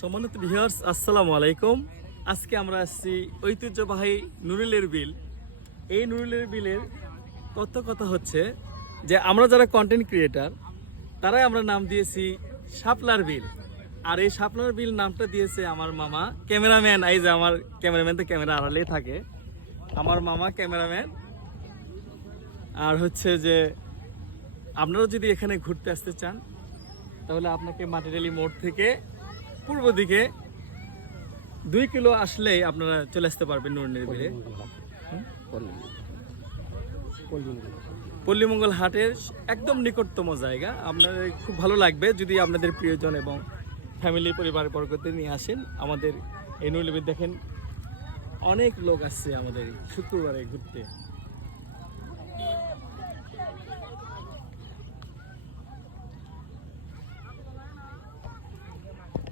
সম্মানিত ভিউয়ার্স, আসসালামু আলাইকুম। আজকে আমরা আসছি ঐতিহ্যবাহী নুরিলের বিল। এই নুরিলের বিলের কথা হচ্ছে যে আমরা যারা কন্টেন্ট ক্রিয়েটার তারাই আমরা নাম দিয়েছি শাপলার বিল। আর এই শাপলার বিল নামটা দিয়েছে আমার মামা ক্যামেরাম্যান। এই যে আমার ক্যামেরাম্যান তো ক্যামেরা আড়ালেই থাকে, আমার মামা ক্যামেরাম্যান। আর হচ্ছে যে আপনারা যদি এখানে ঘুরতে আসতে চান তাহলে আপনাকে মাটিরালি মোড় থেকে পূর্ব দিকে 2 কিলো আসলেই আপনারা চলে আসতে পারবেন নুরিলের বিলে। পল্লীমঙ্গল হাটের একদম নিকটতম জায়গা। আপনাদের খুব ভালো লাগবে যদি আপনাদের প্রিয়জন এবং ফ্যামিলি পরিবারের বর্গতে নিয়ে আসেন। আমাদের এই নুরিলের বিল দেখেন অনেক লোক আসছে আমাদের শুক্রবারে ঘুরতে।